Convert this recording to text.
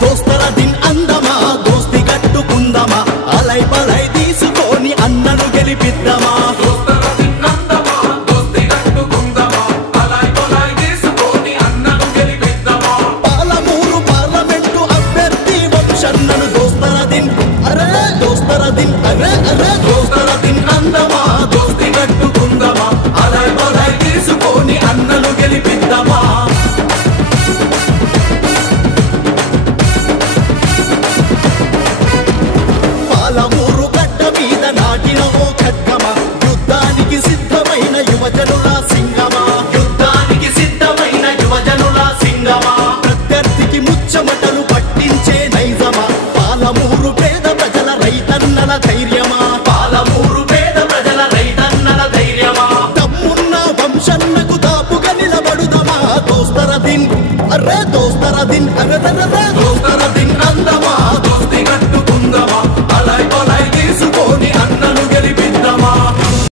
దోస్తర దిన్ అందమా దోస్తి కట్టుకుందమా అలై బలై తీసుకొని అన్నను గెలిపిద్దామా పాలమూరు పార్లమెంటు అభ్యర్థి వంశన్నను దోస్తర దిన్ అరే దోస్తర దిన్ అరే అరే దోస్తర దిన్ అందమా దోస్తి కట్టుకుందమా అలై బలై తీసుకొని అన్నను గెలిపిద్దామా పాలమూరు గడ్డ మీద నాటిన ఓ ఖడ్గమా యుద్ధానికి సిద్ధమైన యువజనుల సింగమా యుద్ధానికి సిద్ధమైన యువజనుల సింగమా ప్రత్యర్థికి ముచ్చమటలు పట్టించే నైజమా పాలమూరు పేద ప్రజల రైతన్నల ధైర్యమా పాలమూరు పేద ప్రజల రైతన్నల ధైర్యమా దమ్మున్న వంశన్నకు దాపుగా నిలబడుదమా దోస్తర దిన్ అరే దోస్తర దిన్ అరే దోస్తర దిన్